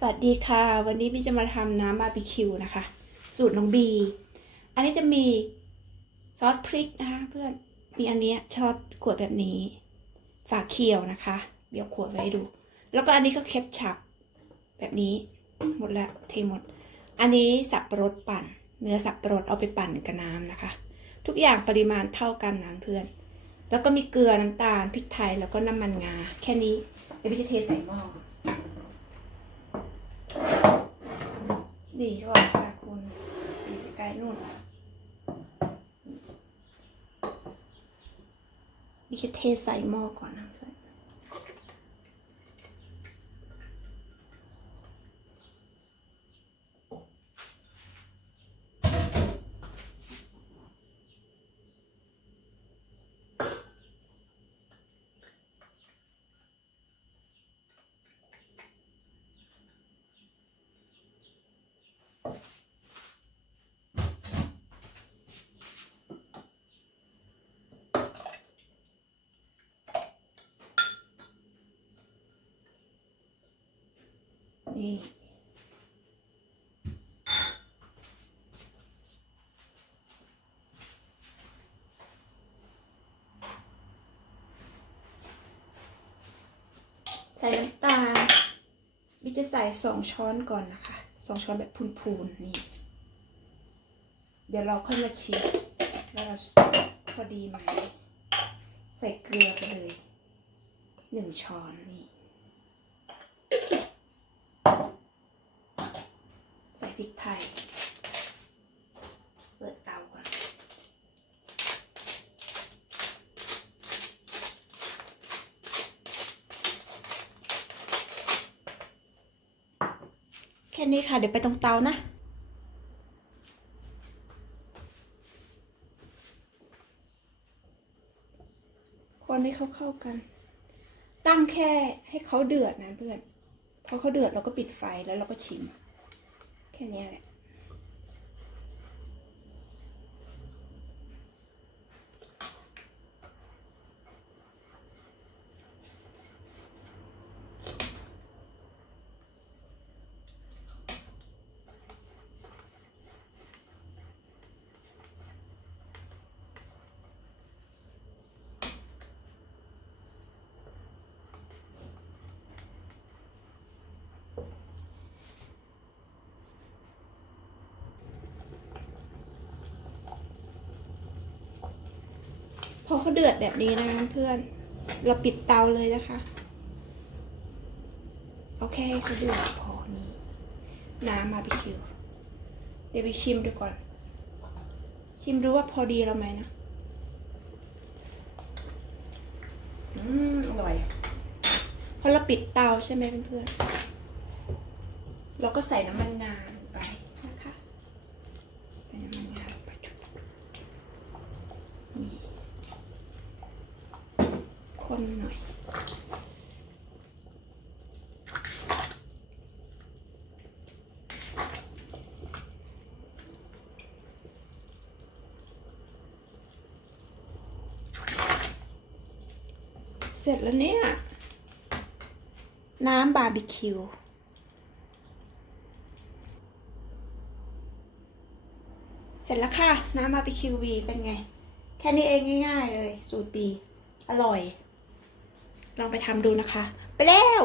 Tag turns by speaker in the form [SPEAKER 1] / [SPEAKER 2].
[SPEAKER 1] สวัสดีค่ะ วันนี้พี่จะมาทำน้ำบาร์บีคิวนะคะ สูตรน้องบี อันนี้จะมีซอสพริกนะคะ เพื่อนมีอันนี้ช็อตขวดแบบนี้ ฝาเคียวนะคะ เดี๋ยวขวดไว้ให้ดู แล้วก็อันนี้ก็เคทชัพแบบนี้ หมดแล้วเทหมด อันนี้สับปะรดปั่น เนื้อสับปะรดเอาไปปั่นกับน้ำนะคะ ทุกอย่างปริมาณเท่ากันนะเพื่อน แล้วก็มีเกลือน้ำตาลพริกไทยแล้วก็น้ำมันงา แค่นี้เดี๋ยวพี่จะเทใส่หม้อ ดีก่อนค่ะคุณดีไปไกลนู่นพี่จะเทใส่หม้อก่อนนะ เพื่อนนี่ใส่น้ำตาลพี่จะใส่สองช้อนก่อนนะคะสองช้อนแบบพูนๆนี่ เดี๋ยวเราค่อยมาชิมว่าเราพอดีไหม ใส่เกลือไปเลยหนึ่งช้อนนี่ ไทยเปิดเตาก่อน แค่นี้ค่ะ เดี๋ยวไปตรงเตานะคนให้เขาเข้ากัน ตั้งแค่ให้เขาเดือดนะเพื่อน พอเขาเดือดเราก็ปิดไฟแล้วเราก็ชิม แค่นี้ พอเขาเดือดแบบนี้นะเพื่อน เราปิดเตาเลยนะคะ โอเคเขาเดือดพอนี้น้ำมาร์บีคิว เดี๋ยวไปชิมดูก่อน ชิมดูว่าพอดีเราไหมนะ อืมอร่อย พอเราปิดเตาใช่ไหมเพื่อนๆเราก็ใส่น้ำมันงาลงไปนะคะ ใส่น้ำมันงาลงไปนี่ คนหน่อย เสร็จแล้วเนี่ย น้ำบาร์บีคิวเสร็จแล้วค่ะ น้ำบาร์บีคิวบีเป็นไง แค่นี้เองง่ายๆเลย สูตรบี อร่อย ลองไปทำดูนะคะ ไปแล้ว